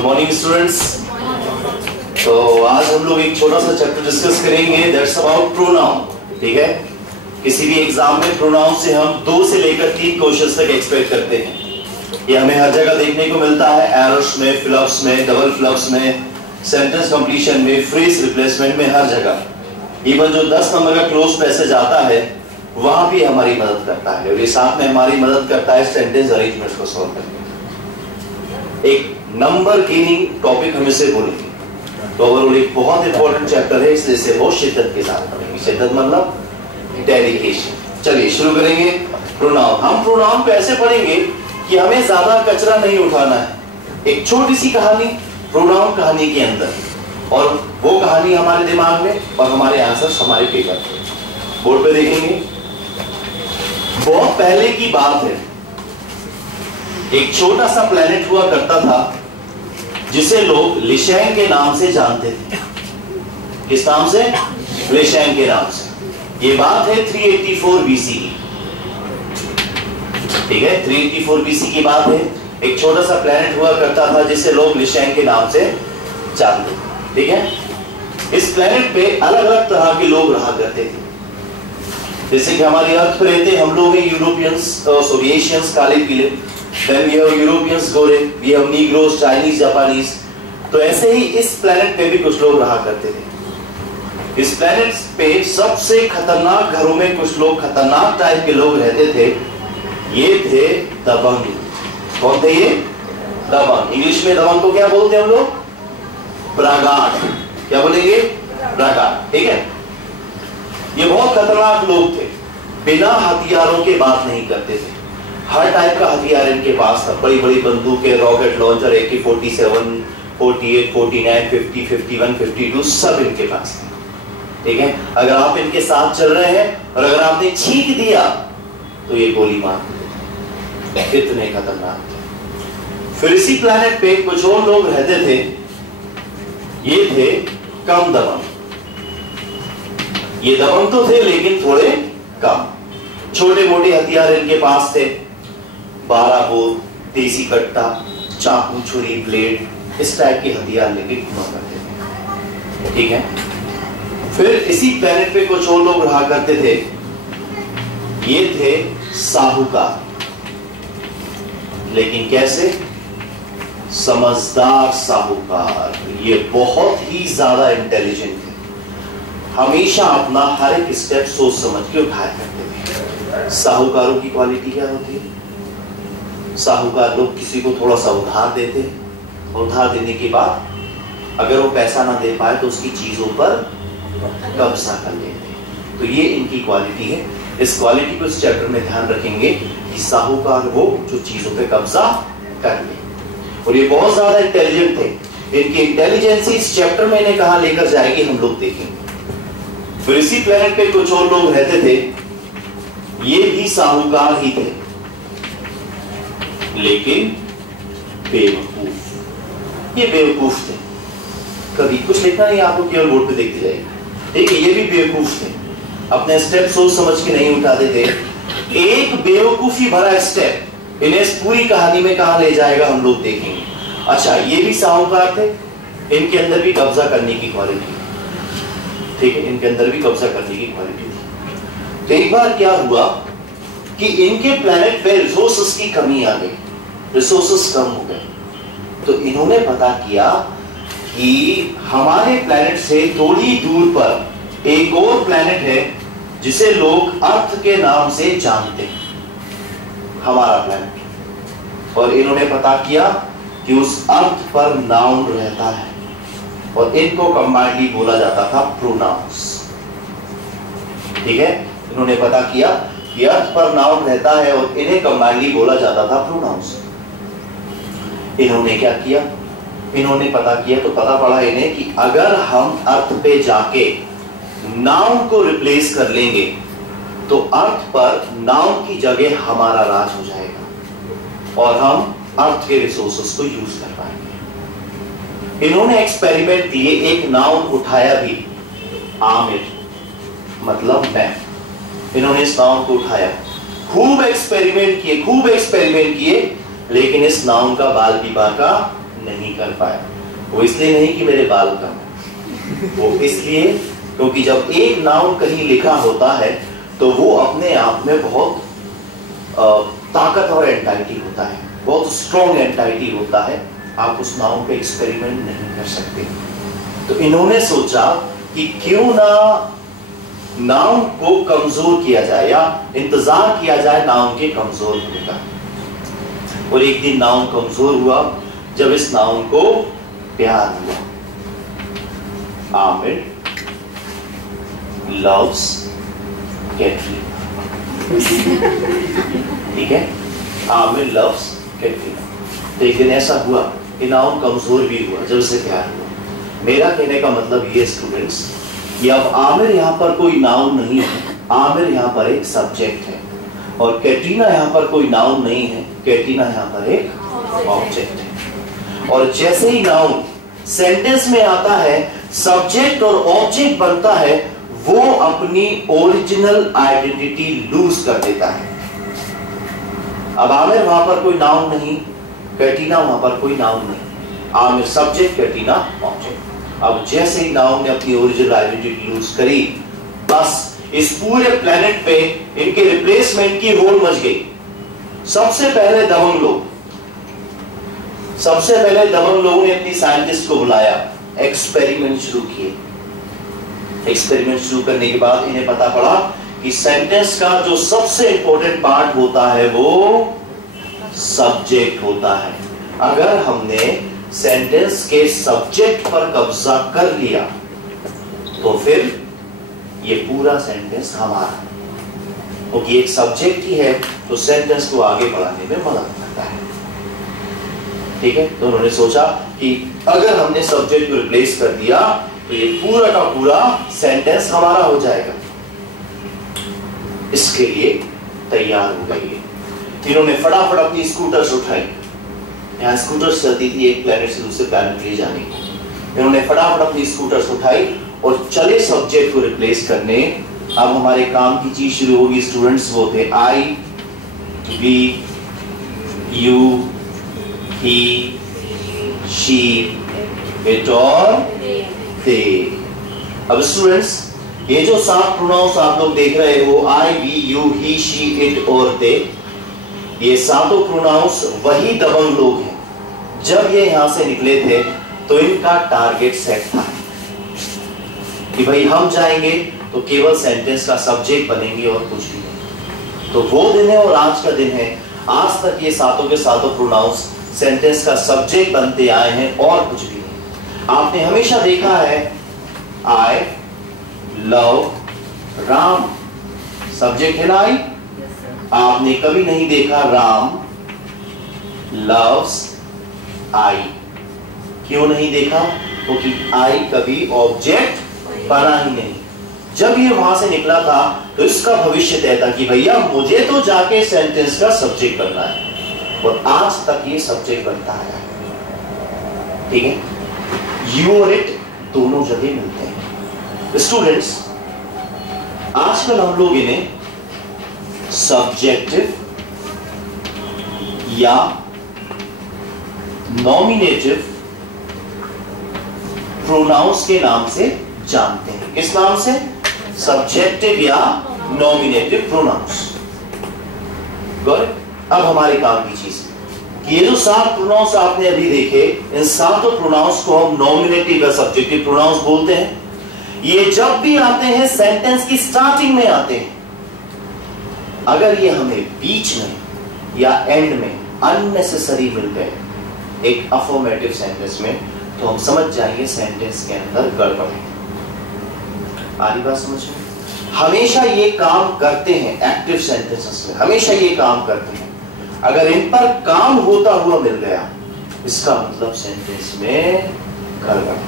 Good morning students. तो आज हम लोग एक छोटा सा चैप्टर डिस्कस करेंगे, दैट्स अबाउट प्रोनाउन। ठीक है, किसी भी एग्जाम में प्रोनाउन से हम 2 से लेकर 3 क्वेश्चंस तक एक्सपेक्ट करते हैं। ये हमें हर जगह देखने को मिलता है, एरर्स में, फ्लप्स में, डबल फ्लप्स में, सेंटेंस कंप्लीशन में, फ्रेज रिप्लेसमेंट में, हर जगह। इवन जो 10 नंबर का क्लोज पैसेज आता है वहां भी हमारी मदद करता है, और ये साथ में हमारी मदद करता है सेंटेंस अरेंजमेंट को सॉल्व करने में। एक नंबर गेनिंग टॉपिक हम इसे बोलेंगे, तो ओवरऑल एक बहुत इंपॉर्टेंट चैप्टर है, इसलिए इसे बहुत शिद्दत के साथ पढ़ेंगे। शिद्दत मतलब डेडिकेशन। चलिए शुरू करेंगे। प्रोनाउन, हम प्रोनाउन को ऐसे पढ़ेंगे कि हमें ज्यादा कचरा नहीं उठाना है। एक छोटी सी कहानी प्रोनाउन कहानी के अंदर, और वो कहानी हमारे दिमाग में और हमारे आंसर्स हमारे पेपर पे, बोर्ड पे देखेंगे। बहुत पहले की बात है, एक छोटा सा प्लेनेट हुआ करता था जिसे लोग लिशैंग के नाम से जानते थे। किस नाम से? लिशैंग के नाम से। ये बात है 384 BC की। ठीक है, 384 BC की बात है। एक छोटा सा प्लेनेट हुआ करता था जिसे लोग लिशैंग के नाम से जानते थे। ठीक है, इस प्लेनेट पे अलग अलग तरह के लोग रहा करते थे। जैसे कि हमारी अर्थ पे रहते हम लोग हैं यूरोपियंस, सॉरी एशियंस, काले पीले। देन वी हैव यूरोपियंस, गोरे। We have Negroes, Chinese, Japanese. तो ऐसे ही इस प्लेनेट पे भी कुछ लोग रहा करते थे। इस प्लेनेट पे सबसे खतरनाक घरों में कुछ लोग, खतरनाक टाइप के लोग रहते थे। ये थे दबंग। कौन थे ये? दबंग। इंग्लिश में दबंग को क्या बोलते हैं हम लोग? ब्रागाट। क्या बोलेंगे? ब्रागाट। ठीक है, ये बहुत खतरनाक लोग थे। बिना हथियारों के बात नहीं करते थे। हर टाइप का हथियार इनके पास था। बड़ी बड़ी बंदूकें, रॉकेट लॉन्चर, AK-47, 48, 49, 50, 51, 52 सब इनके पास थे। ठीक है, अगर आप इनके साथ चल रहे हैं और अगर आपने छींक दिया तो ये गोली मार देते। इतने खतरनाक थे। फिर इसी प्लेनेट पे कुछ और लोग रहते थे। ये थे कम दबंग। ये दबंग तो थे लेकिन थोड़े कम। छोटे मोटे हथियार इनके पास थे, 12 बोर, देसी कट्टा, चाकू, छुरी, ब्लेड, इस टाइप के हथियार लेके घुमा करते थे। ठीक है, फिर इसी प्लेनेट पे कुछ और लोग रहा करते थे। ये थे साहूकार। लेकिन कैसे? समझदार साहूकार। ये बहुत ही ज्यादा इंटेलिजेंट थे। हमेशा अपना हर एक स्टेप सोच समझ के उठाया करते थे। साहूकारों की क्वालिटी क्या होती है? साहूकार लोग किसी को थोड़ा सा उधार देते, और उधार देने के बाद अगर वो पैसा ना दे पाए तो उसकी चीजों पर कब्जा कर लेते। तो ये इनकी क्वालिटी है। इस क्वालिटी को इस चैप्टर में ध्यान रखेंगे कि साहूकार वो जो चीजों पे कब्जा कर ले। और ये बहुत ज्यादा इंटेलिजेंट थे। इनकी इंटेलिजेंस इस चैप्टर में इन्हें कहां लेकर जाएगी हम लोग देखेंगे। फिर इसी प्लेनेट पे कुछ और लोग रहते थे। ये भी साहूकार ही थे लेकिन बेवकूफ। ये बेवकूफ थे। कभी कुछ लिखना नहीं, आपको केवल बोर्ड पे देखते जाइए। ठीक है, ये भी बेवकूफ थे। अपने स्टेप सोच समझ के नहीं उठाते थे। एक बेवकूफी भरा स्टेप इन्हें इस पूरी कहानी में कहां ले जाएगा हम लोग देखेंगे। अच्छा, ये भी साहूकार थे। इनके अंदर भी कब्जा करने की क्वालिटी। ठीक है, इनके अंदर भी कब्जा करने की क्वालिटी थी। तो एक बार क्या हुआ कि इनके प्लेनेट पे रिसोर्सेस की कमी आ गई, रिसोर्सेस कम हो गए। तो इन्होंने पता किया कि हमारे प्लेनेट से थोड़ी दूर पर एक और प्लेनेट है जिसे लोग अर्थ के नाम से जानते हैं, हमारा प्लेनेट। और इन्होंने पता किया कि उस अर्थ पर नाउन रहता है, और इनको कंबाइंडली बोला जाता था प्रोनाउंस। ठीक है, इन्होंने पता किया कि अर्थ पर नाउन रहता है और इन्हें कंबाइंडली बोला जाता था प्रोनाउंस। इन्होंने क्या किया? इन्होंने पता किया तो पता पड़ा इन्हें कि अगर हम अर्थ पे जाके नाउन को रिप्लेस कर लेंगे तो अर्थ पर नाउन की जगह हमारा राज हो जाएगा और हम अर्थ के रिसोर्सेस को यूज कर पाएंगे। इन्होंने एक्सपेरिमेंट किए। एक नाउन उठाया भी, आमिर मतलब मैं। इन्होंने इस नाउन को उठाया, खूब एक्सपेरिमेंट किए, लेकिन इस नाउन का बाल भी बाका नहीं कर पाया। वो इसलिए नहीं कि मेरे बाल कम, वो इसलिए क्योंकि जब एक नाउन कहीं लिखा होता है तो वो अपने आप में बहुत ताकतवर एंटाइटी होता है, बहुत स्ट्रॉन्ग एंटाइटी होता है। आप उस नाउन पे एक्सपेरिमेंट नहीं कर सकते। तो इन्होंने सोचा कि क्यों ना नाउन को कमजोर किया जाए या इंतजार किया जाए नाउन के कमजोर होने का। और एक दिन नाउन कमजोर हुआ जब इस नाउन को प्यार हुआ। आमिर लव्स कैटरीना, ठीक है, आमिर लव्स कैटरीना। तो एक दिन ऐसा हुआ कि नाउन कमजोर भी हुआ जब उसे प्यार हुआ। मेरा कहने का मतलब ये स्टूडेंट्स, कि अब आमिर यहां पर कोई नाउन नहीं है, आमिर यहां पर एक सब्जेक्ट है, और कैटरीना यहां पर कोई नाउन नहीं है, कैटरीना यहां पर एक ऑब्जेक्ट है। और जैसे ही नाउन सेंटेंस में आता है, सब्जेक्ट और ऑब्जेक्ट बनता है, वो अपनी ओरिजिनल आइडेंटिटी लूज कर देता है। अब आमिर वहां पर कोई नाउन नहीं, कैटरीना वहां पर कोई नाउन नहीं, आमिर सब्जेक्ट, कैटरीना ऑब्जेक्ट। अब जैसे ही नाउन ने अपनी ओरिजिनल आइडेंटिटी लूज करी, बस इस पूरे प्लेनेट पे इनके रिप्लेसमेंट की होड़ मच गई। सबसे पहले दबंग लोगों ने अपनी साइंटिस्ट को बुलाया, एक्सपेरिमेंट शुरू किए। एक्सपेरिमेंट शुरू करने के बाद इन्हें पता पड़ा कि सेंटेंस का जो सबसे इंपॉर्टेंट पार्ट होता है वो सब्जेक्ट होता है। अगर हमने सेंटेंस के सब्जेक्ट पर कब्जा कर लिया तो फिर ये पूरा सेंटेंस हमारा, क्योंकि एक सब्जेक्ट ही है तो सेंटेंस को आगे बढ़ाने में मदद करता है। ठीक है, तो उन्होंने सोचा कि अगर हमने सब्जेक्ट को रिप्लेस कर दिया तो ये पूरा का पूरा सेंटेंस हमारा हो जाएगा। इसके लिए तैयार हो गए। इन्होंने फटाफट अपनी स्कूटर्स उठाई, यहाँ स्कूटर्स चलती थी एक प्लेनेट से दूसरे प्लेनेट ले जाने की। इन्होंने फटाफट अपनी स्कूटर्स उठाई और चले सब्जेक्ट को रिप्लेस करने। अब हमारे काम की चीज शुरू होगी स्टूडेंट्स, वो थे I, we, you, he, she, it और दे। अब स्टूडेंट्स, ये जो 7 प्रोनाउंस आप लोग देख रहे हो, I, we, you, he, she, it और दे, ये 7 प्रोनाउंस वही दबंग लोग हैं। जब ये यहां से निकले थे तो इनका टारगेट सेट था कि भाई हम जाएंगे तो केवल सेंटेंस का सब्जेक्ट बनेंगे और कुछ भी नहीं। तो वो दिन है और आज का दिन है। आज तक ये 7 के 7 प्रोनाउंस सेंटेंस का सब्जेक्ट बनते आए हैं और कुछ भी नहीं। आपने हमेशा देखा है आई लव राम, सब्जेक्ट है ना आई। आपने कभी नहीं देखा राम लव्स आई। क्यों नहीं देखा? क्योंकि आई कभी ऑब्जेक्ट बना ही नहीं। जब ये वहां से निकला था तो इसका भविष्य तय था कि भैया मुझे तो जाके सेंटेंस का सब्जेक्ट बनना है, और आज तक ये सब्जेक्ट बनता है। ठीक है, यू और इट दोनों जगह मिलते हैं। स्टूडेंट्स, आजकल हम लोग इन्हें सब्जेक्टिव या नॉमिनेटिव प्रोनाउंस के नाम से जानते हैं। किस नाम से? सब्जेक्टिव या नॉमिनेटिव प्रोनाउंस। अब हमारे काम की चीज कि ये जो 7 प्रोनाउंस आपने अभी देखे, इन 7 प्रोनाउंस को हम नॉमिनेटिव या सब्जेक्टिव प्रोनाउंस बोलते हैं। ये जब भी आते हैं सेंटेंस की स्टार्टिंग में आते हैं। अगर ये हमें बीच में या एंड में अननेसेसरी मिल गए एक अफर्मेटिव सेंटेंस में, तो हम समझ जाएंगे सेंटेंस के अंदर गड़बड़ है। आधी बात समझ में? हमेशा ये काम करते हैं एक्टिव सेंटेंसेस में, हमेशा ये काम करते हैं। अगर इन पर काम होता हुआ मिल गया, इसका मतलब सेंटेंस में गड़बड़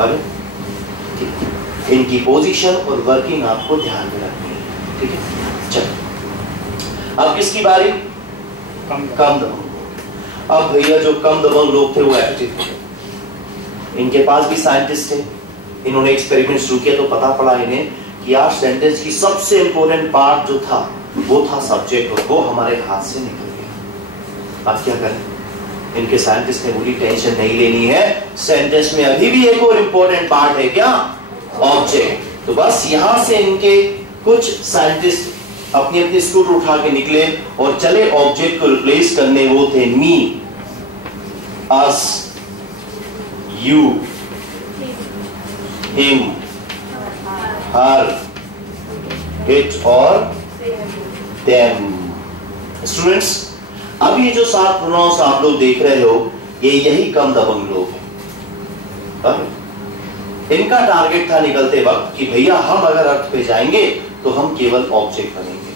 है। इनकी पोजीशन और वर्किंग आपको ध्यान में रखनी है। ठीक है, चलो अब किसकी बारी? कम दबंग। अब भैया जो कम दबंग लोग थे वो एक्टिव थे। इनके पास भी साइंटिस्ट थे। इन्होंने एक्सपेरिमेंट शुरू किया तो पता पड़ा इन्हें कि यार सेंटेंस की सबसे इंपॉर्टेंट पार्ट जो था वो था सब्जेक्ट, और वो हमारे हाथ से निकल गया। अब क्या करें? इनके साइंटिस्ट ने बोली टेंशन नहीं लेनी है, सेंटेंस में अभी भी एक और इंपॉर्टेंट पार्ट है, क्या? ऑब्जेक्ट। तो बस यहां से इनके कुछ साइंटिस्ट अपनी अपनी स्कूटर उठा के निकले और चले ऑब्जेक्ट को रिप्लेस करने। वो थे मी, us, you, him, her, it और देम। स्टूडेंट्स, अब ये जो 7 प्रोनाउंस आप लोग देख रहे हो, ये यही कम दबंग लोग हैं। इनका टारगेट था निकलते वक्त कि भैया हम अगर अर्थ पे जाएंगे तो हम केवल ऑब्जेक्ट बनेंगे।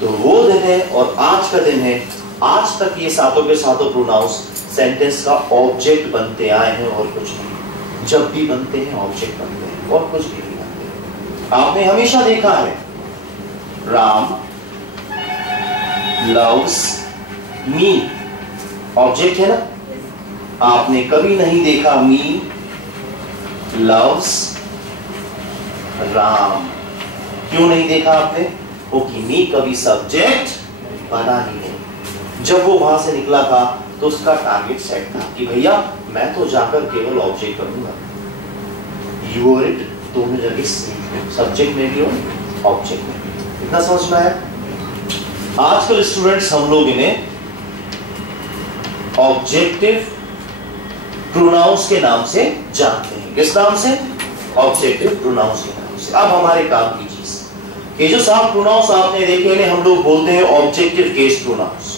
तो वो दिन है और आज का दिन है। आज तक ये सातों के सातों प्रोनाउंस सेंटेंस का ऑब्जेक्ट बनते आए हैं और कुछ नहीं। जब भी बनते हैं ऑब्जेक्ट बनते हैं और कुछ भी नहीं बनते। आपने हमेशा देखा है राम लव्स मी, ऑब्जेक्ट है ना। आपने कभी नहीं देखा मी लव्स राम। क्यों नहीं देखा आपने? क्योंकि मी कभी सब्जेक्ट बना ही नहीं। जब वो वहां से निकला था तो उसका टारगेट सेट था कि भैया मैं तो जाकर केवल ऑब्जेक्ट बनूंगा। यू और इट दोनों जगह सब्जेक्ट में भी और ऑब्जेक्ट में भी। इतना समझ में आया? आजकल स्टूडेंट्स हम लोग इन्हें ऑब्जेक्टिव प्रोनाउंस के नाम से जानते हैं। किस नाम से? ऑब्जेक्टिव प्रोनाउंस के नाम से। अब हमारे काम की चीज, ये जो 7 प्रोनाउंस आपने देखे इन्हें हम लोग बोलते हैं ऑब्जेक्टिव केस प्रोनाउंस।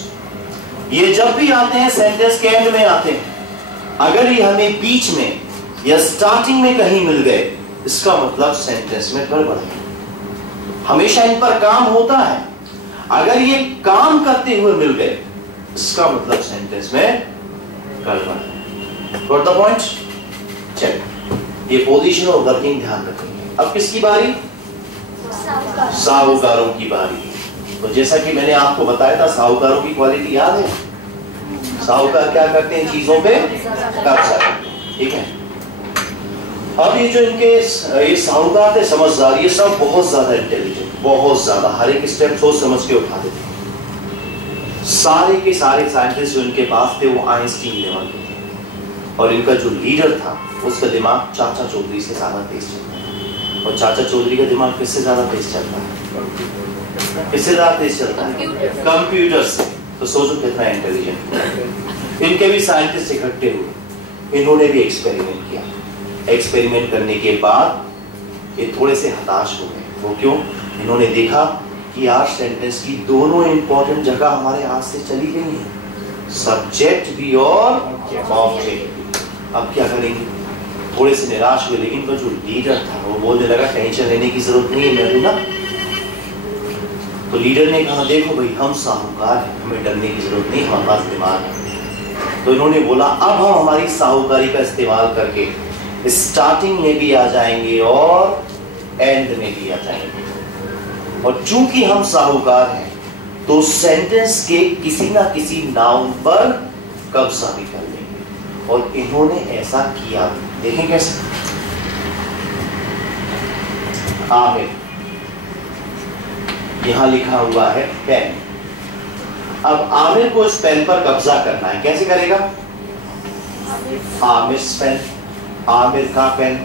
ये जब भी आते हैं सेंटेंस के एंड में आते हैं। अगर ये हमें बीच में या स्टार्टिंग में कहीं मिल गए, इसका मतलब सेंटेंस में गड़बड़ है। हमेशा इन पर काम होता है। अगर ये काम करते हुए मिल गए, इसका मतलब सेंटेंस में गड़बड़ है। Got the point? चल, ये पोजीशन और वर्किंग ध्यान रखेंगे। अब किसकी बारी? साहूकारों की बारी। तो जैसा कि मैंने आपको बताया था, साहूकारों की क्वालिटी याद है? साहूकार क्या करते हैं? चीजों पे कब्जा करते हैं। ठीक है। अब ये जो इनके ये साहूकार थे समझदार, ये सब बहुत ज्यादा इंटेलिजेंट, बहुत ज्यादा, हर एक स्टेप सोच समझ के उठाते थे। सारे के सारे साइंटिस्ट जो इनके पास थे वो आइंस्टीन लेवल के थे। और इनका जो लीडर था उसका दिमाग चाचा चौधरी से ज्यादा तेज चलता है। और चाचा चौधरी का दिमाग किससे ज्यादा तेज चलता है? किससे ज्यादा तेज चलता है? कंप्यूटर से। तो सोचो कितना इंटेलिजेंट। इनके भी साइंटिस्ट इकट्ठे हुए, इन्होंने भी एक्सपेरिमेंट किया। एक्सपेरिमेंट करने के बाद ये थोड़े से हताश हो गए। वो क्यों? इन्होंने देखा कि यार सेंटेंस की दोनों इंपॉर्टेंट जगह हमारे हाथ से चली गई हैं, सब्जेक्ट भी और ऑब्जेक्ट भी। अब क्या करेंगे? थोड़े से निराश हुए। लेकिन जो लीडर था वो बोलने लगा टेंशन लेने की जरूरत नहीं है, मैं हूं ना। तो लीडर ने कहा देखो भाई हम साहूकार हैं, हमें डरने की जरूरत नहीं, हमारे पास दिमाग है। तो इन्होंने बोला अब हम हमारी साहूकारी का इस्तेमाल करके स्टार्टिंग में भी आ जाएंगे और एंड में भी आ जाएंगे। और चूंकि हम साहूकार हैं तो सेंटेंस के किसी ना किसी नाउन पर कब्जा भी कर लेंगे। और इन्होंने ऐसा किया। देखें कैसे? आमिर, यहां लिखा हुआ है पेन। अब आमिर को इस पेन पर कब्जा करना है, कैसे करेगा? आमिर पेन, आमिर का पेन।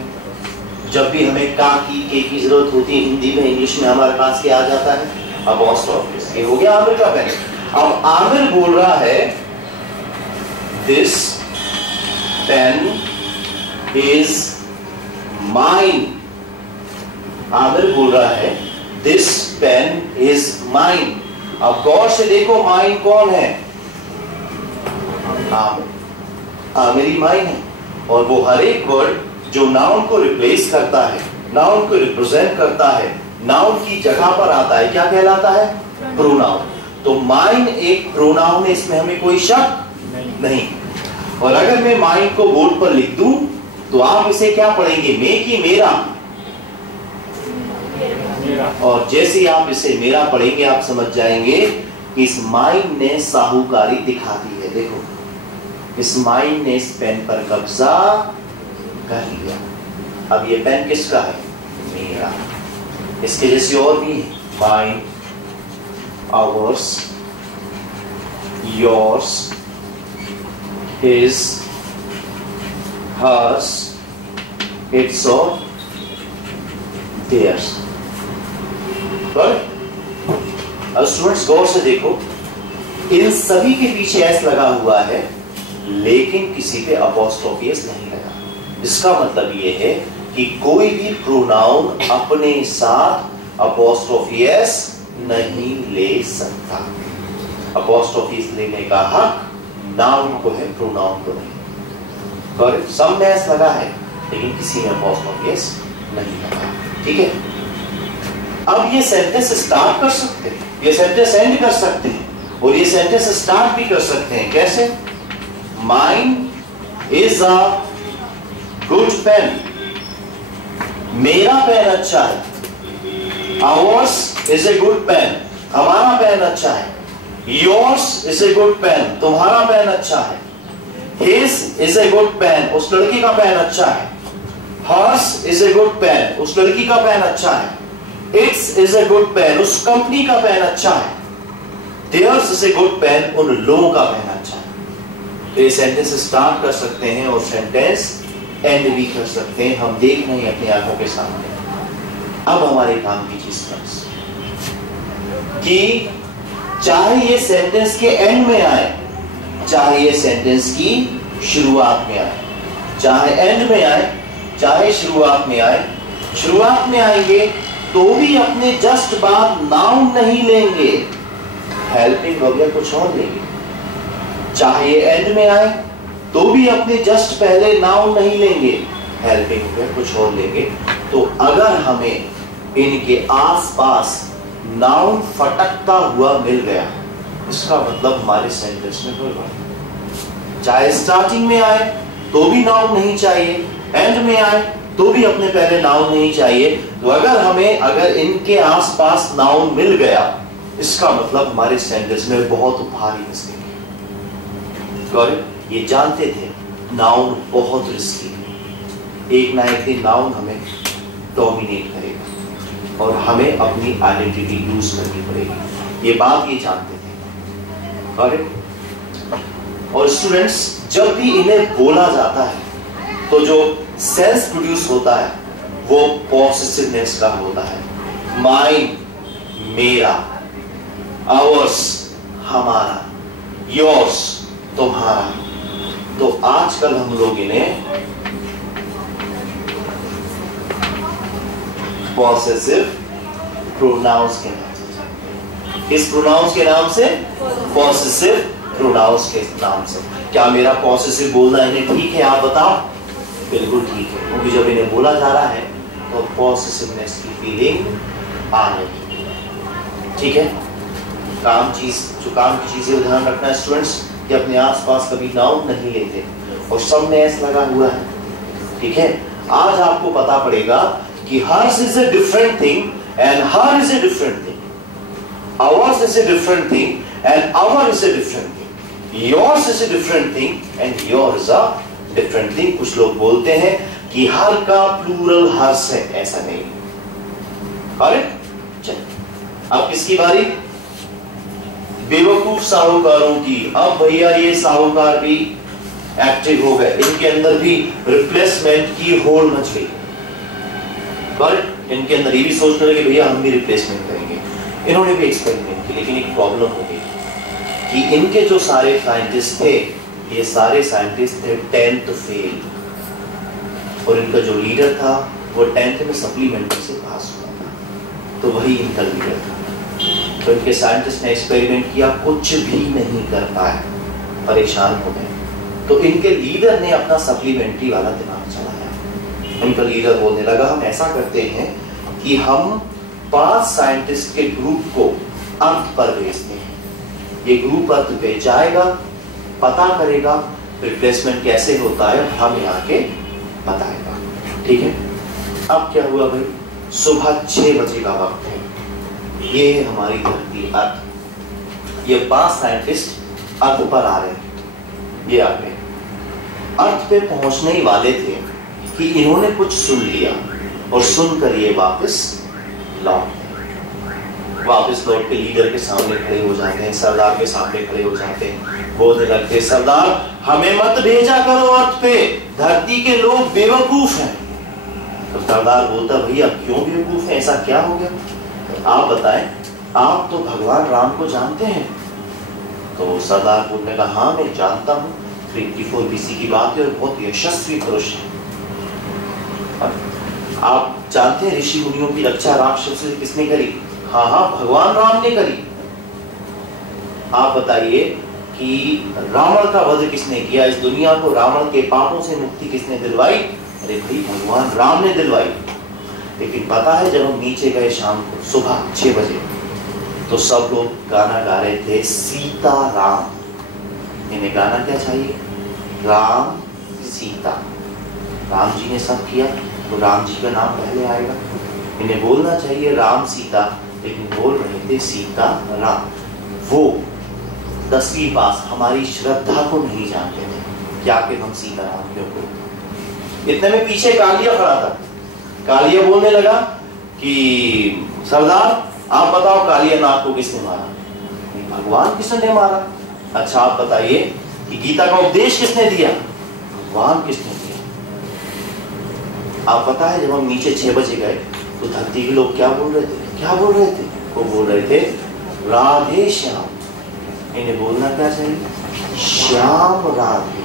जब भी हमें का की के की जरूरत होती है हिंदी में, इंग्लिश में हमारे पास क्या आ जाता है? अपॉस्ट्रोफ। ये हो गया आमिर का पेन। अब आमिर बोल रहा है this pen is mine. Aamir बोल रहा है दिस पेन इज माइन। अब गौर से देखो माइन कौन है? आमिर। आमिर माइन है। और वो हर एक वर्ड जो नाउन को रिप्लेस करता है, नाउन को रिप्रेजेंट करता है, नाउन की जगह पर आता है, क्या कहलाता है? प्रोनाउन। तो माइन एक प्रोनाउन है, इसमें हमें कोई शक नहीं। और अगर मैं माइन को बोर्ड पर लिख दूं तो आप इसे क्या पढ़ेंगे? मैं की मेरा? और जैसे ही आप इसे मेरा पढ़ेंगे आप समझ जाएंगे कि इस माइन ने साहूकारी दिखा दी है। देखो, इस माइन ने इस पेन पर कब्जा कर लिया। अब ये पेन किसका है? मेरा। इसके जैसे और भी है, mine, hours, yours, his, hers, its और theirs। अब स्टूडेंट्स गौर से देखो, इन सभी के पीछे एस लगा हुआ है लेकिन किसी पे अपॉस्ट्रोफी एस नहीं लगा। इसका मतलब ये है कि कोई भी प्रोनाउन अपने साथ अपॉस्ट्रोफी एस नहीं ले सकता। अपॉस्ट्रोफी एस लेने का हक नाउन को है, प्रोनाउन को नहीं। करेक्ट, सब में एस लगा है लेकिन किसी में अपॉस्ट्रोफी एस नहीं लगा। ठीक है, अब ये सेंटेंस स्टार्ट कर सकते हैं, ये सेंटेंस एंड कर सकते हैं और ये सेंटेंस स्टार्ट भी कर सकते हैं। कैसे? Mine is a good pen, मेरा पेन अच्छा है। Ours is a good pen, हमारा पेन अच्छा है। Yours is a good pen, तुम्हारा पेन अच्छा है। His is a good pen, उस लड़की का पेन अच्छा है। Hers is a good pen, उस लड़की का पेन अच्छा है। Its is a good pen, उस कंपनी का पेन अच्छा है। Theirs is a good pen, उन लोगों का पेन अच्छा है। तो ये सेंटेंस स्टार्ट कर सकते हैं और सेंटेंस एंड भी कर सकते हैं। हम देख रहे हैं अपनी आंखों के सामने। अब हमारे काम की चीज कि चाहे ये सेंटेंस के एंड में आए, चाहे ये सेंटेंस की शुरुआत में आए, चाहे एंड में आए, चाहे शुरुआत में आए, शुरुआत में आएंगे तो भी अपने जस्ट बाद नाउन नहीं लेंगे, हेल्पिंग वगैरह कुछ और लेंगे। चाहे ये एंड में आए तो भी अपने जस्ट पहले नाउन नहीं लेंगे, हेल्पिंग वगैरह कुछ और लेंगे। तो अगर हमें इनके आसपास नाउन फटकता हुआ मिल गया, इसका मतलब हमारे सेंटेंस में कोई बात नहीं। चाहे स्टार्टिंग में आए तो भी नाउन नहीं चाहिए, एंड में आए तो भी अपने पहले नाउन नहीं चाहिए। तो अगर इनके आसपास नाउन मिल गया, इसका मतलब हमारे सेंटेंस में बहुत भारी मिस्टेक है। ये जानते थे नाउन बहुत रिस्की है, एक ना एक दिन नाउन हमें डोमिनेट करेगा और हमें अपनी आइडेंटिटी लूज करनी पड़ेगी। ये बात ये जानते थे। और स्टूडेंट्स, जब भी इन्हें बोला जाता है तो जो सेंस प्रोड्यूस होता है वो पॉसेसिवनेस का होता है। माइन, मेरा। आवर्स, हमारा। योर्स, तुम्हारा। तो आजकल हम लोग इन्हें पॉसेसिव प्रोनाउंस के नाम से, इस प्रोनाउंस के नाम से, पॉसेसिव प्रोनाउंस के नाम से। क्या मेरा पॉसेसिव बोलना इन्हें ठीक है? आप बताओ। बिल्कुल ठीक है, क्योंकि जब इन्हें बोला जा रहा है तो पॉसेसिवनेस की फीलिंग आ रही है। ठीक है, काम की चीजें ध्यान रखना है स्टूडेंट्स कि अपने आसपास कभी नाउन नहीं लेते और सब में एस लगा हुआ है। ठीक है, आज आपको पता पड़ेगा कि hers is a different thing and her is a different thing. Ours is a different thing and our is a different thing. Yours is a different thing and your is a different thing. कुछ लोग बोलते हैं कि हर का plural hers है, ऐसा नहीं। Correct? चलिए, अब किसकी बारी? बेवकूफ साहूकारों की। अब भैया ये साहूकार भी एक्टिव हो गए, इनके अंदर भी रिप्लेसमेंट की होड़ मच गई। इनके अंदर ये भी सोचने लगे भैया हम भी रिप्लेसमेंट करेंगे। इन्होंने भी एक्सपेरिमेंट की, लेकिन एक प्रॉब्लम हो गई कि इनके जो सारे साइंटिस्ट थे, ये सारे साइंटिस्ट थे 10th फेल और इनका जो लीडर था वो 10th में सप्लीमेंट्री से पास हुआ था, तो वही इनका लीडर था। तो इनके साइंटिस्ट ने एक्सपेरिमेंट किया, कुछ भी नहीं कर पाए, परेशान हो गए। तो इनके लीडर ने अपना सप्लीमेंट्री वाला दिमाग चलाया। इनका लीडर बोलने लगा हम ऐसा करते हैं कि हम 5 साइंटिस्ट के ग्रुप को अर्थ पर भेजते हैं। ये ग्रुप अर्थ पे जाएगा, पता करेगा रिप्लेसमेंट कैसे होता है, हम यहाँ के बताएगा। ठीक है, अब क्या हुआ भाई? सुबह 6 बजे का वक्त है, ये हमारी धरती अर्थ। ये 5 साइंटिस्ट अर्थ पर आ रहे हैं। ये आ गए, अर्थ पे पहुंचने ही वाले थे कि इन्होंने कुछ सुन लिया और सुनकर ये वापस लौट के लीडर के सामने खड़े हो जाते हैं, सरदार के सामने खड़े हो जाते हैं, बोलने लगते सरदार हमें मत भेजा करो अर्थ पे, धरती के लोग बेवकूफ हैं। तो सरदार बोलता भैया क्यों बेवकूफ है, ऐसा क्या हो गया, आप बताएं, आप तो भगवान राम को जानते हैं। तो सरदार बोलने का हाँ मैं जानता हूँ, 24 BC की बात है और बहुत यशस्वी पुरुष है। आप जानते हैं ऋषि मुनियों की रक्षा राक्षसों से किसने करी? हाँ हाँ भगवान राम ने करी। आप बताइए कि रावण का वध किसने किया, इस दुनिया को रावण के पापों से मुक्ति किसने दिलवाई? अरे भाई भगवान राम ने दिलवाई। लेकिन पता है जब हम नीचे गए शाम को सुबह 6 बजे तो सब लोग गाना गा रहे थे सीता राम। इन्हें गाना क्या चाहिए? राम सीता। राम जी ने सब किया तो राम जी का नाम पहले आएगा। इन्हें बोलना चाहिए राम सीता, लेकिन बोल रहे थे सीता राम। वो 10वीं पास हमारी श्रद्धा को नहीं जानते थे क्या कि हम सीता राम क्यों को। इतने में पीछे कालिया खड़ा था। कालिया बोलने लगा कि सरदार आप बताओ कालिया नाग को किसने मारा? भगवान कृष्ण ने मारा। अच्छा आप बताइए कि गीता का उपदेश किसने दिया? भगवान कृष्ण ने दिया। आप पता है जब हम नीचे 6 बजे गए तो धरती के लोग क्या बोल रहे थे? क्या बोल रहे थे? वो बोल रहे थे राधे श्याम। इन्हें बोलना क्या चाहिए? श्याम राधे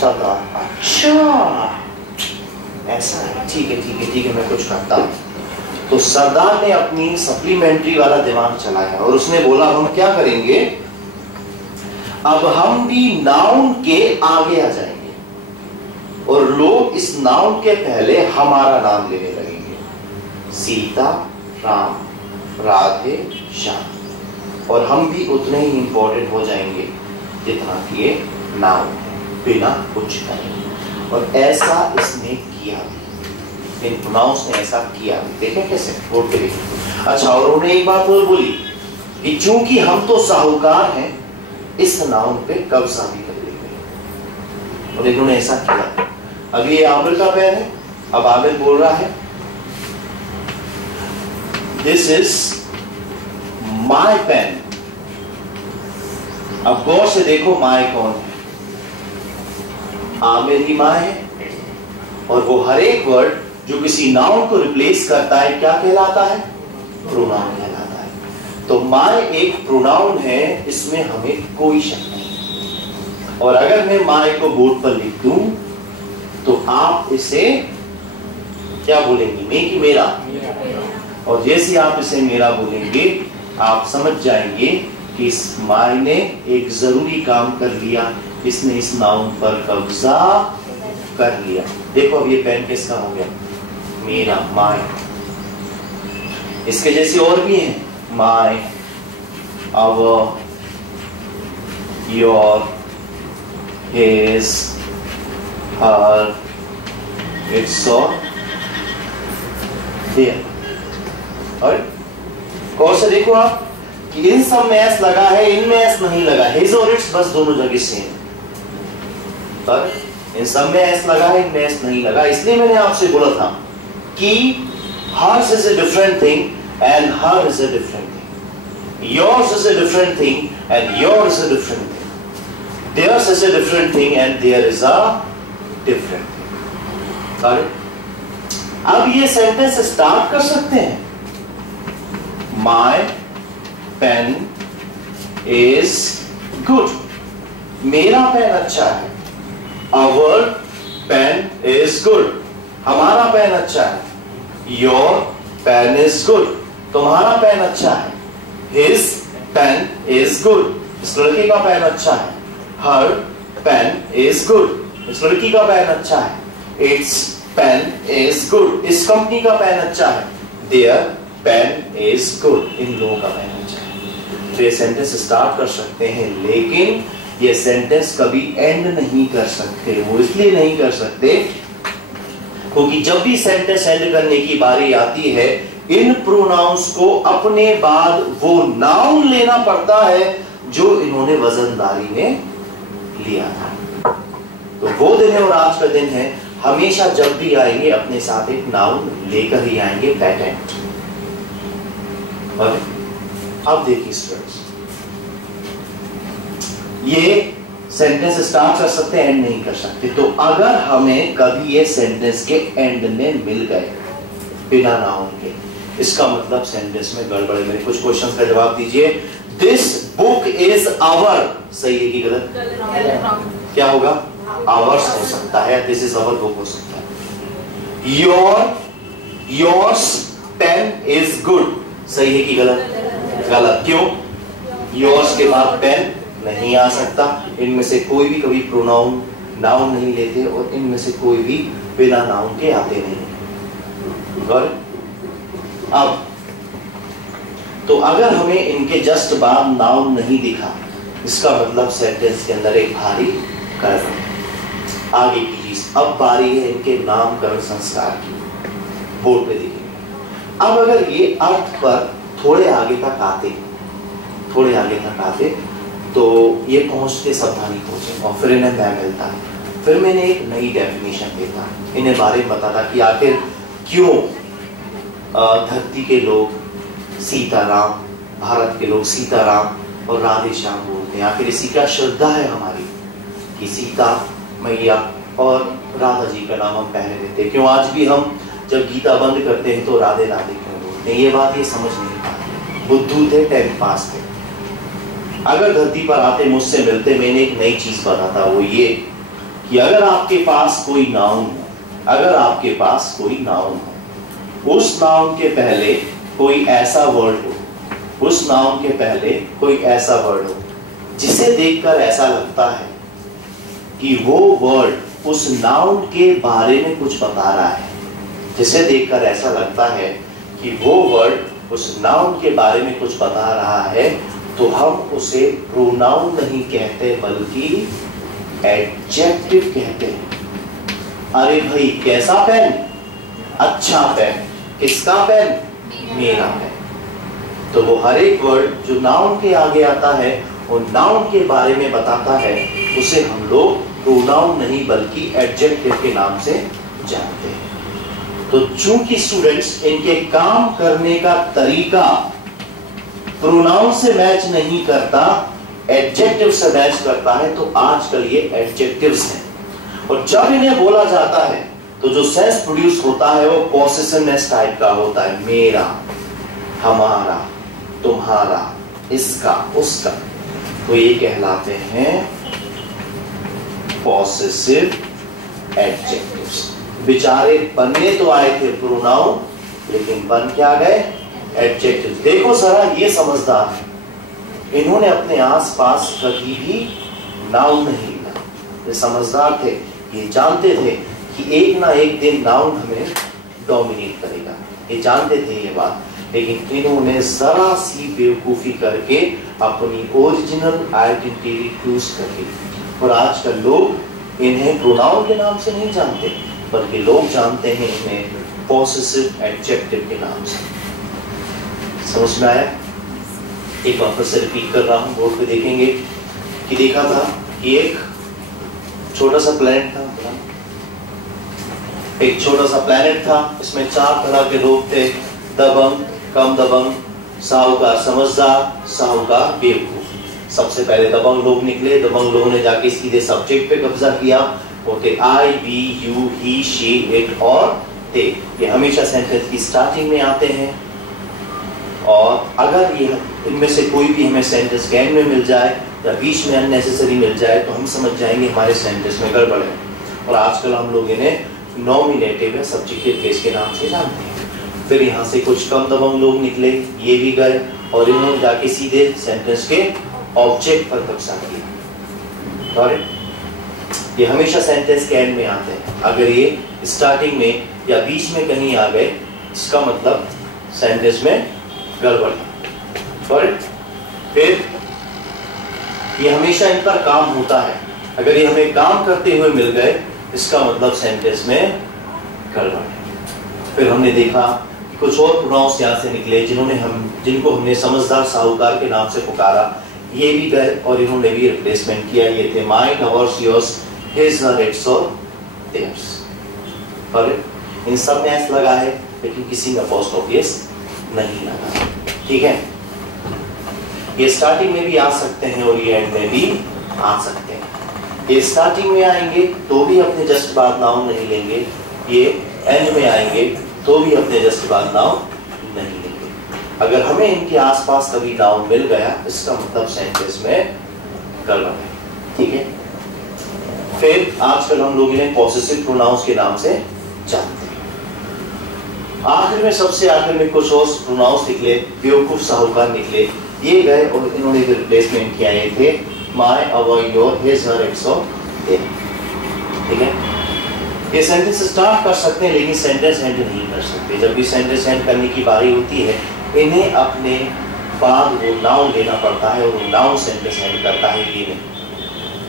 सदा। अच्छा ऐसा है, ठीक है ठीक है ठीक है मैं कुछ करता हूं। तो सरदार ने अपनी सप्लीमेंट्री वाला दिमाग चलाया और उसने बोला हम क्या करेंगे, अब हम भी नाउन के आगे आ जाएंगे और लोग इस नाउन के पहले हमारा नाम लेने लगेंगे। सीता राम राधे श्याम, और हम भी उतने ही इंपॉर्टेंट हो जाएंगे जितना कि ये नाउन है बिना कुछ करें। और ऐसा इसने किया, इन प्रोनाउंस ने ऐसा किया। देखें कैसे बोर्ड पे देखें। अच्छा और उन्होंने एक बात और बोली कि चूंकि हम तो साहूकार हैं इस नाउन पे कब्जा भी कर लेंगे, और इन्होंने ऐसा किया। अभी ये आमिर का पेन है। अब आमिर बोल रहा है दिस इज माय पेन। अब गौर से देखो माय कौन है? आमिर ही माय है, और वो हर एक वर्ड जो किसी नाउन को रिप्लेस करता है क्या कहलाता है? प्रोनाउन कहलाता है। तो माय एक प्रोनाउन है, इसमें हमें कोई शक नहीं। और अगर मैं माय को बोर्ड पर लिख दूं तो आप इसे क्या बोलेंगे? मैं कि मेरा? और जैसे आप इसे मेरा बोलेंगे आप समझ जाएंगे कि इस माय ने एक जरूरी काम कर लिया, इसने इस नाउन पर कब्जा कर लिया। देखो अब ये पेन किसका हो गया? मेरा, माय। इसके जैसे और भी हैं, my, our, your, his, her, its और देयर। और से देखो आप कि इन सब में एस लगा है, इनमें एस नहीं लगा। हिज और इट्स बस दोनों जगह सेम, पर इन सब में एस लगा है, इनमें एस नहीं लगा। इसलिए मैंने आपसे बोला था कि hers is a different thing and her is a different thing, yours is a different thing and your is a different thing, theirs is a different thing and their is a different thing. अब ये sentence start कर सकते हैं। My pen is good, मेरा pen अच्छा है। Our pen is good, हमारा pen अच्छा है। Your pen is good, तुम्हारा पेन अच्छा है। His pen is good, इस लड़के का पेन अच्छा है। Her pen is good, इस लड़की का पेन अच्छा है। Its pen is good, इस कंपनी का पेन अच्छा है। Their pen is good, इन लोगों का पेन अच्छा है। तो ये सेंटेंस स्टार्ट कर सकते हैं, लेकिन ये सेंटेंस कभी एंड नहीं कर सकते। वो इसलिए नहीं कर सकते क्योंकि जब भी सेंटेंस एंड करने की बारी आती है इन प्रोनाउंस को अपने बाद वो नाउन लेना पड़ता है जो इन्होंने वजनदारी में लिया था। तो वो दिन है और आज का दिन है, हमेशा जब भी आएंगे अपने साथ एक नाउन लेकर ही आएंगे, पैटेंट। और अब देखिए स्टूडेंट्स, ये सेंटेंस स्टार्ट कर सकते हैं, एंड नहीं कर सकते। तो अगर हमें कभी ये सेंटेंस के एंड में मिल गए बिना नाउन के, इसका मतलब सेंटेंस में गड़बड़ है। मेरे कुछ क्वेश्चंस का जवाब दीजिए। दिस बुक इज आवर, सही है कि गलत? क्या होगा? आवर्स हो सकता है, दिस इज आवर बुक हो सकता है। योर्स पेन इज गुड, सही है कि गलत? गलत। क्यों? योर्स के बाद पेन नहीं आ सकता। इनमें से कोई भी कभी प्रोनाउन नाउन नहीं लेते और इनमें से कोई भी बिना नाउन के आते नहीं। और अब तो अगर हमें इनके जस्ट बाद नाउन नहीं दिखा, इसका मतलब सेंटेंस के अंदर एक भारी कर्म है। आगे की चीज, अब बारी है इनके नामकरण संस्कार की। बोर्ड पे देखिए। अब अगर ये अर्थ पर थोड़े आगे तक आते तो ये पहुंचते सावधानी पहुंचे और फिर इन्हें मैं मिलता, फिर मैंने एक नई डेफिनेशन देता, इन्हें बारे में बताता कि आखिर क्यों धरती के लोग सीताराम, भारत के लोग सीताराम और राधे श्याम बोलते हैं। आखिर इसी का श्रद्धा है हमारी कि सीता मैया और राधा जी का नाम हम पहले लेते हैं। क्यों आज भी हम जब गीता बंद करते हैं तो राधे राधे क्यों बोलते हैं? ये बात ये समझ नहीं पाते, बुद्धू थे, टाइम पास थे। अगर धरती पर आते मुझसे मिलते, मैंने एक नई चीज बताता, वो ये कि अगर आपके पास कोई नाउन हो, उस नाउन के पहले कोई ऐसा वर्ड हो, जिसे देखकर ऐसा लगता है कि वो वर्ड उस नाउन के बारे में कुछ बता रहा है, जिसे देखकर ऐसा लगता है कि वो वर्ड उस नाउन के बारे में कुछ बता रहा है, तो हम उसे प्रोनाउन नहीं कहते बल्कि एडजेक्टिव कहते हैं। अरे भाई कैसा पेन? अच्छा पेन। किसका पेन? मेरा पेन। तो वो हर एक वर्ड जो नाउन के आगे आता है और नाउन के बारे में बताता है, उसे हम लोग प्रोनाउन नहीं बल्कि एडजेक्टिव के नाम से जानते हैं। तो चूंकि स्टूडेंट्स इनके काम करने का तरीका प्रोनाउन से मैच नहीं करता, एडजेक्टिव से मैच करता है, तो आजकल ये एडजेक्टिव्स हैं। और जब इन्हें बोला जाता है तो जो सेंस प्रोड्यूस होता है वो पॉसेसिवनेस टाइप का होता है, मेरा, हमारा, तुम्हारा, इसका, उसका। तो ये कहलाते हैं पॉसेसिव एडजेक्टिव्स। बेचारे बनने तो आए थे प्रोनाउन, लेकिन बन क्या गए? एडजेक्टिव। देखो जरा ये समझदार है, इन्होंने अपने आसपास कभी भी नाउन नहीं लिया। ये समझदार थे, ये जानते थे कि एक ना एक दिन नाउन हमें डोमिनेट करेगा, ये जानते थे ये बात, लेकिन इन्होंने जरा सी बेवकूफी करके अपनी ओरिजिनल आइडेंटिटी लूज कर ली। और आजकल लोग इन्हें प्रोनाउन के नाम से नहीं जानते, बल्कि लोग जानते हैं इन्हें पॉसेसिव एडजेक्टिव के नाम से। समझ में आया? एक बार फिर से रिपीट कर रहा हूं, बोर्ड पे देखेंगे कि देखा था कि एक छोटा सा प्लैनेट था, इसमें 4 तरह के लोग थे, दबंग, कम दबंग, साहूकार समझदार, साहूकार बेवकूफ। सबसे पहले दबंग लोग निकले। दबंग लोगों ने जाके सीधे सब्जेक्ट पे कब्जा किया, होते I, we, you, he, she, it और दे। ये हमेशा सेंटेंस की स्टार्टिंग में आते हैं, और अगर ये इनमें से कोई भी हमें सेंटेंस के एंड में मिल जाए या बीच में अननेसेसरी मिल जाए तो हम समझ जाएंगे हमारे सेंटेंस में गड़बड़ है। और आजकल हम लोग इन्हें नॉमिनेटिव या सब्जेक्टिव केस के नाम से जानते हैं। फिर यहाँ से कुछ कम दबंग लोग निकले, ये भी गए और इन्होंने जाके सीधे सेंटेंस के ऑब्जेक्ट पर कब्जा किया। ये हमेशा सेंटेंस के एंड में आते हैं। अगर ये स्टार्टिंग में या बीच में कहीं आ गए, इसका मतलब सेंटेंस में गड़बड़ है। फिर ये हमेशा इन पर काम होता है। अगर ये हमें काम करते हुए मिल गए, इसका मतलब सेंटेंस में गड़बड़ है। फिर हमने देखा कुछ और प्रोनाउंस यहाँ से निकले जिनको हमने समझदार साहूकार के नाम से पुकारा, ये भी गए और इन्होंने भी रिप्लेसमेंट किया। ये थे माइंड, अवर्स, योर्स, हिज, हर, इट्स और देयर्स। और इन सब में एस लगा है, लेकिन किसी में अपोस्ट्रोफी एस नहीं लगा। ठीक है, ये स्टार्टिंग में भी आ सकते हैं और ये एंड में भी आ सकते हैं। ये स्टार्टिंग में आएंगे तो भी अपने जस्ट बाद नाउन नहीं लेंगे, ये एंड में आएंगे तो भी अपने जस्ट बाद नाउन नहीं लेंगे। अगर हमें इनके आसपास कभी नाउन मिल गया इसका मतलब सेंटेंस में गड़बड़ है, ठीक है। फिर आजकल हम लोग इन्हें पॉसेसिव प्रोनाउंस के नाम से जानते हैं। आखिर में सबसे आखिर में कुछ और प्रोनाउंस निकले, बेवकूफ साहूकार निकले, ये गए और इन्होंने रिप्लेसमेंट किया ये थे my, avoid, your, his, her, its और देयर, ठीक है। ये सेंटेंस स्टार्ट कर सकते हैं लेकिन सेंटेंस एंड नहीं कर सकते। जब भी सेंटेंस एंड करने की बारी होती है इन्हें अपने बाद वो नाउन लेना पड़ता है और वो नाउन सेंटेंस एंड करता है, ये नहीं।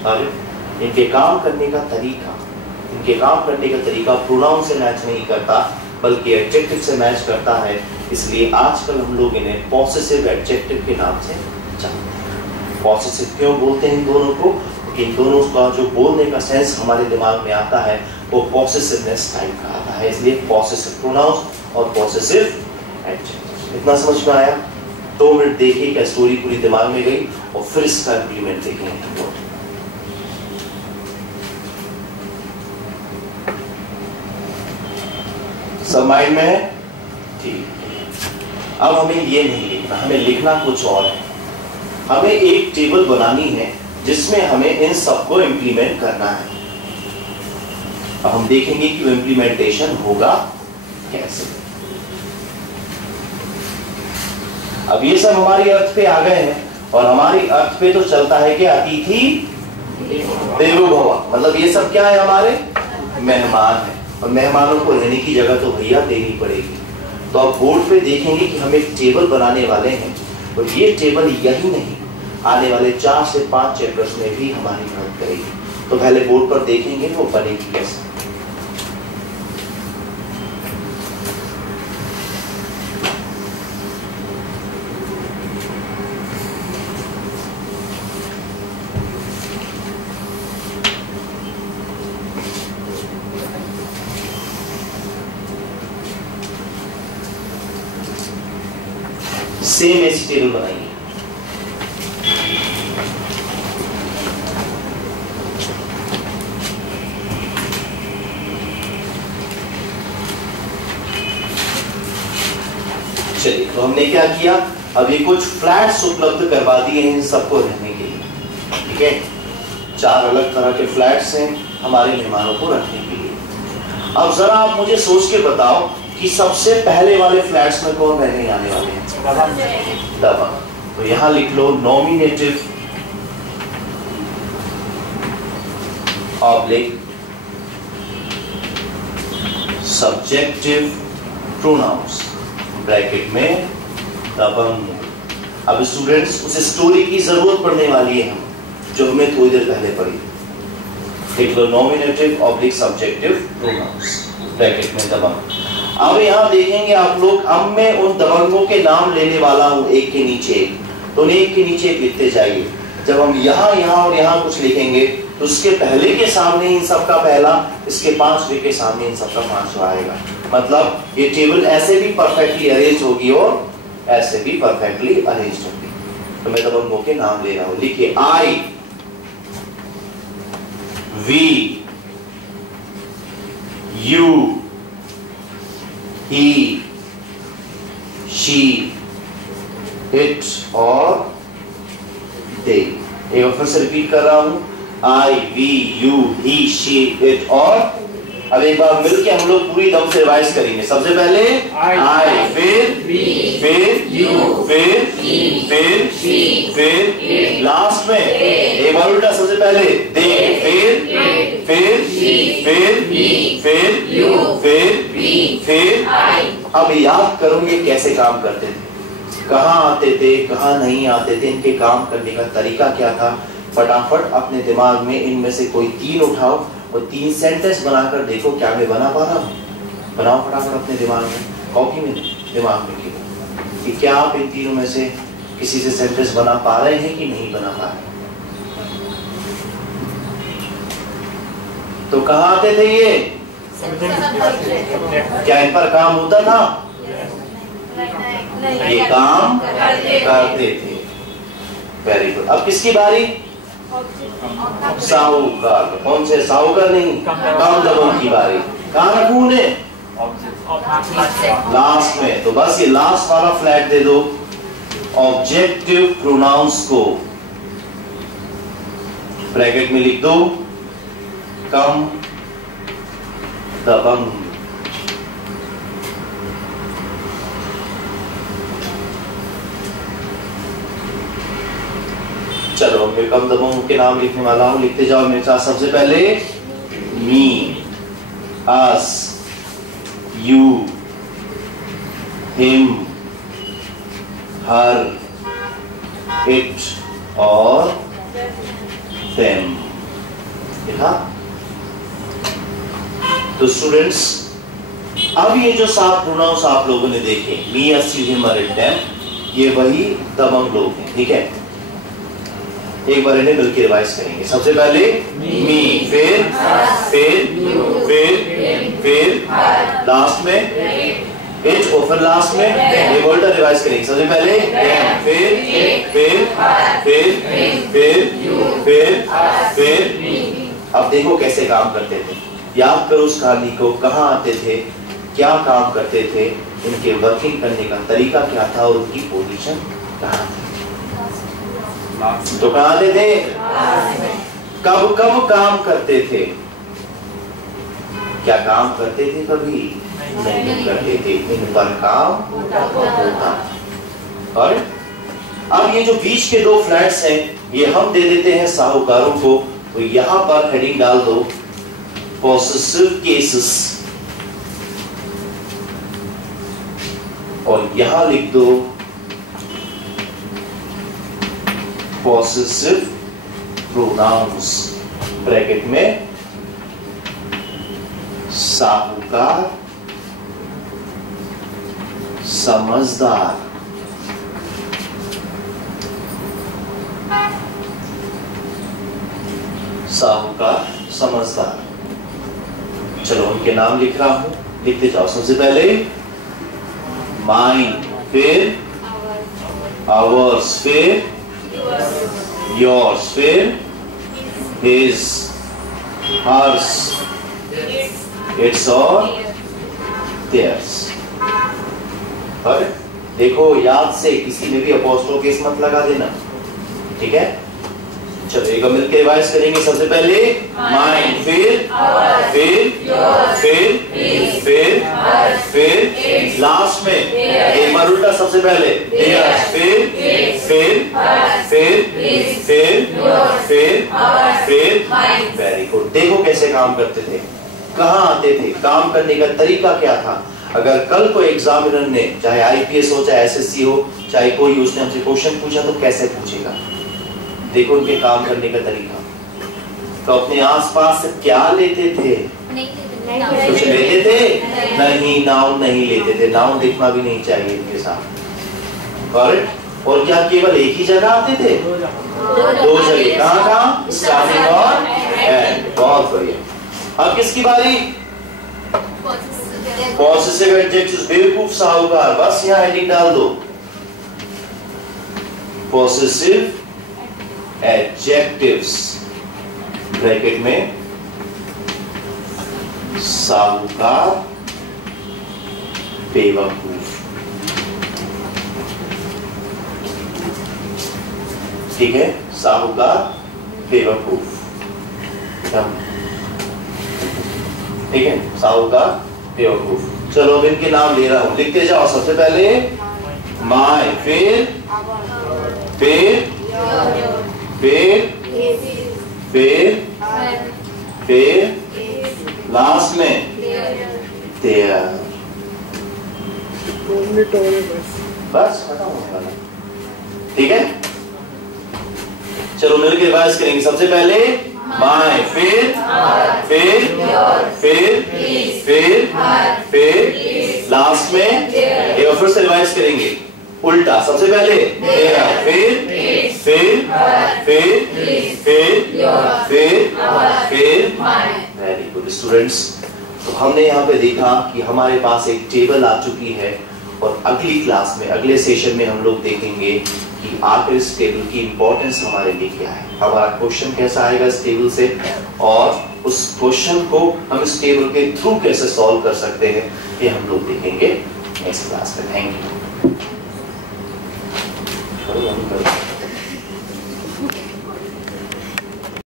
और इनके काम करने का तरीका प्रोनाउन से मैच नहीं करता बल्कि एडजेक्टिव से मैच करता है। इसलिए आजकल हम लोग इन्हें पॉसेसिव एडजेक्टिव के नाम से जानते हैं। पॉसेसिव क्यों बोलते हैं इन दोनों को? इन दोनों का जो बोलने का सेंस हमारे दिमाग में आता है वो पॉसेसिवनेस टाइप का आता है, इसलिए पॉसेसिव प्रोनाउंस और पॉसेसिव एडजेक्टिव। इतना समझ में आया? 2 मिनट देखिए क्या स्टोरी पूरी दिमाग में गई और फिर इसका इंप्लीमेंट देखेंगे। सब माइंड में है? ठीक। अब हमें ये नहीं लिखना, हमें लिखना कुछ और है। हमें एक टेबल बनानी है जिसमें हमें इन सबको इंप्लीमेंट करना है। अब हम देखेंगे कि वो इंप्लीमेंटेशन होगा कैसे। अब ये सब हमारी अर्थ पे आ गए हैं और हमारी अर्थ पे तो चलता है कि अतिथि देवो भव, मतलब ये सब क्या है? हमारे मेहमान है और मेहमानों को रहने की जगह तो भैया देनी पड़ेगी। तो अब बोर्ड पे देखेंगे कि हम एक टेबल बनाने वाले हैं और ये टेबल यही नहीं आने वाले 4 से 5 चैप्टर्स में भी हमारी मदद करेगी। तो पहले बोर्ड पर देखेंगे वो बनेगी कैसे। सेम ऐसी टेबल बनाइए। चलिए, तो हमने क्या किया? अभी कुछ फ्लैट्स उपलब्ध करवा दिए हैं इन सबको रहने के लिए, ठीक है। 4 अलग तरह के फ्लैट्स हैं हमारे मेहमानों को रखने के लिए। अब जरा आप मुझे सोच के बताओ कि सबसे पहले वाले फ्लैट्स में कौन रहने आने वाले हैं? दबंग। तो यहां लिख लो nominative oblique subjective pronouns bracket में दबंग। अब स्टूडेंट्स उस स्टोरी की जरूरत पड़ने वाली है हम जो हमें थोड़ी देर पहले पढ़ी। लिख लो nominative oblique subjective pronouns bracket में दबंग। अब यहाँ देखेंगे आप लोग, अब मैं उन दबंगों के नाम लेने वाला हूं एक के नीचे एक, तो एक के नीचे एक लिखते जाइए। जब हम यहाँ और यहाँ कुछ लिखेंगे तो उसके पहले के सामने इन सबका पहला, इसके 5वें के सामने इन सबका 5वां आएगा। मतलब ये टेबल ऐसे भी परफेक्टली अरेंज होगी और ऐसे भी परफेक्टली अरेंज होगी। तो मैं दबंगों के नाम ले रहा हूं, लिखिए I, we, you, he, she, it और they। एक बार फिर से रिपीट कर रहा हूं, I, we, you, he, she, it और अब एक बार मिलके हम लोग पूरी दम से रिवाइज करेंगे। सबसे पहले I, फिर you, फिर लास्ट में एक बार उल्टा, सबसे पहले they, फिर अब याद करो ये कैसे काम करते थे, कहाँ आते थे, कहाँ नहीं आते थे, इनके काम करने का तरीका क्या था। फटाफट अपने दिमाग में इनमें से कोई 3 उठाओ और 3 सेंटेंस बनाकर देखो क्या मैं बना पा रहा हूँ। बनाओ फटाफट अपने दिमाग में, कॉपी में, दिमाग में कि क्या आप इन तीनों में से किसी से सेंटेंस बना पा रहे हैं कि नहीं बना पा रहे। तो कहाँ आते थे ये? क्या इन पर काम होता था? ये काम करते थे। Very good. अब किसकी बारी? साहूकार। कौन से साहूकार? नहीं, कम दबंग की बारी। कहाँ रखूं उन्हें? लास्ट में। तो बस ये लास्ट वाला फ्लैग दे दो ऑब्जेक्टिव प्रोनाउंस को ब्रैकेट में लिख दो, कम दबंग। चलो मैं कम दबंग के नाम लिखने वाला हूं, लिखते जाओ मेरे साथ। सबसे पहले मी, us, you, him, her, it और देम। देखा? तो स्टूडेंट्स, अब ये जो 7 प्रोनाउंस आप लोगों ने देखे, me, us, you, him, her, it, them, ये वही दबंग लोग हैं। ठीक है, एक बार इन्हें मिलकर रिवाइज करेंगे। सबसे पहले मी, फिर लास्ट में इट और फिर लास्ट में ये वर्ड रिवाइज करेंगे। सबसे पहले फिर। अब देखो कैसे काम करते थे, याद करो उस कहानी को, कहाँ आते थे, क्या काम करते थे, इनके वर्किंग करने का तरीका क्या था और उनकी पोजीशन कहाँ थी। तो कहाँ आते थे? कब कब काम करते थे? क्या काम करते थे? कभी नहीं करते थे, इन पर काम होता। और अब ये जो बीच के 2 फ्लैट्स हैं, ये हम दे देते हैं साहूकारों को। तो यहां पर हेडिंग डाल दो पॉसेसिव केसेस, और यहां लिख दो पॉसेसिव प्रोनाउंस, ब्रैकेट में साहूकार, समझदार, साहूकार, समझदार। चलो उनके नाम लिख रहा हूं, लिखते जाओ। सबसे पहले माइन, फिर आवर्स, फिर yours, फिर his, hers, its और theirs। और देखो याद से किसी में भी अपोस्ट्रोफ केस मत लगा देना, ठीक है? चलो एक बार मिलकर रिवाइज करेंगे। सबसे पहले माइन, फिर लास्ट में एक बार उल्टा। सबसे पहले फिर। Very good. देखो कैसे काम करते थे, कहाँ आते थे, काम करने का तरीका क्या था। अगर कल को एग्जामिनर ने, चाहे आईपीएस हो, चाहे एसएससी हो, चाहे कोई, उसने हमसे क्वेश्चन पूछा तो कैसे पूछेगा। देखो उनके काम करने का तरीका। तो अपने आसपास से क्या लेते थे? कुछ लेते थे? नहीं, नाउन नहीं लेते थे। नाउन देखना भी नहीं चाहिए इनके साथ। और क्या केवल एक ही जगह आते थे? 2 जगह। कहाँ? स्टार्टिंग और एंड। बहुत बढ़िया। अब किसकी बारी? Possessive adjectives. बेवकूफ साहूकार, बस यहाँ हेडिंग डाल दो पॉसेसिव एडजेक्टिव्स, ब्रैकेट में साहूकार, बेवकूफ। ठीक है, साहूकार, बेवकूफ। ठीक है, साहूकार, बेवकूफ। चलो अब इनके नाम ले रहा हूं, लिखते जाओ। सबसे पहले माय, फिर लास्ट में देयर। बस खत्म होने वाला। ठीक है, चलो मिलकर रिवाइज करेंगे। सबसे पहले माय, फिर लास्ट में, एक बार फिर से रिवाइज करेंगे उल्टा। सबसे पहले तेरा, फिर। Very good students. तो हमने यहाँ पे देखा कि हमारे पास एक टेबल आ चुकी है, और अगली क्लास में, अगले सेशन में हम लोग देखेंगे कि आखिर इस टेबल की इंपॉर्टेंस हमारे लिए क्या है, हमारा क्वेश्चन कैसा आएगा इस टेबल से, और उस क्वेश्चन को हम इस टेबल के थ्रू कैसे सॉल्व कर सकते हैं, ये हम लोग देखेंगे नेक्स्ट क्लास में। Thank you.